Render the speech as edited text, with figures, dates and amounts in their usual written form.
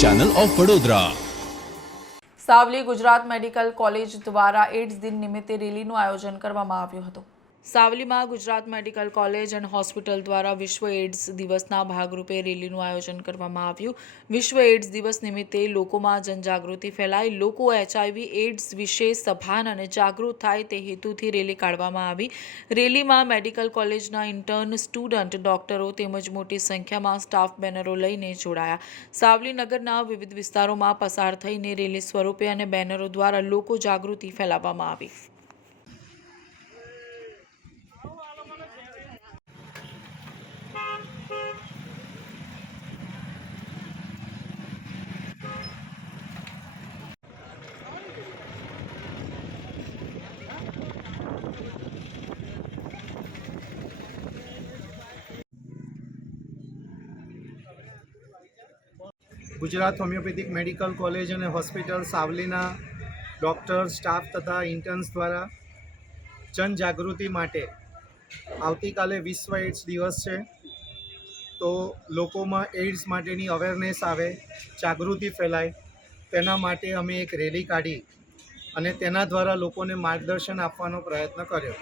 Channel of Vadodara. Savli Gujarat medical college દ્વારા AIDS દિન નિમિત્તે રેલીનું આયોજન કરવામાં આવ્યું હતું। સાવલીમાં Gujarat medical college and hospital દ્વારા વિશ્વ એઇડ્સ દિવસના ભાગરૂપે રેલીનું આયોજન કરવામાં આવ્યું। વિશ્વ એઇડ્સ દિવસ નિમિત્તે લોકોમાં જનજાગૃતિ ફેલાય, લોકો HIV એઇડ્સ વિશે સભાન અને જાગૃત થાય તે હેતુથી રેલી કાઢવામાં આવી। રેલીમાં મેડિકલ કોલેજના ઇન્ટર્ન, સ્ટુડન્ટ, ડોક્ટરો તેમજ મોટી સંખ્યામાં સ્ટાફ બેનરો લઈને જોડાયા। સાવલી નગરના વિવિધ વિસ્તારોમાં પસાર થઈને રેલી સ્વરૂપે અને બેનરો દ્વારા લોકો જાગૃતિ ફેલાવવામાં આવી। ગુજરાત હોમિયોપેથિક મેડિકલ કોલેજ અને હોસ્પિટલ સાવલીના ડૉક્ટર, સ્ટાફ તથા ઇન્ટર્ન્સ દ્વારા જનજાગૃતિ માટે આવતીકાલે વિશ્વ એઇડ્સ દિવસ છે, તો લોકોમાં એઇડ્સ માટેની અવેરનેસ આવે, જાગૃતિ ફેલાય, તેના માટે અમે એક રેલી કાઢી અને તેના દ્વારા લોકોને માર્ગદર્શન આપવાનો પ્રયત્ન કર્યો।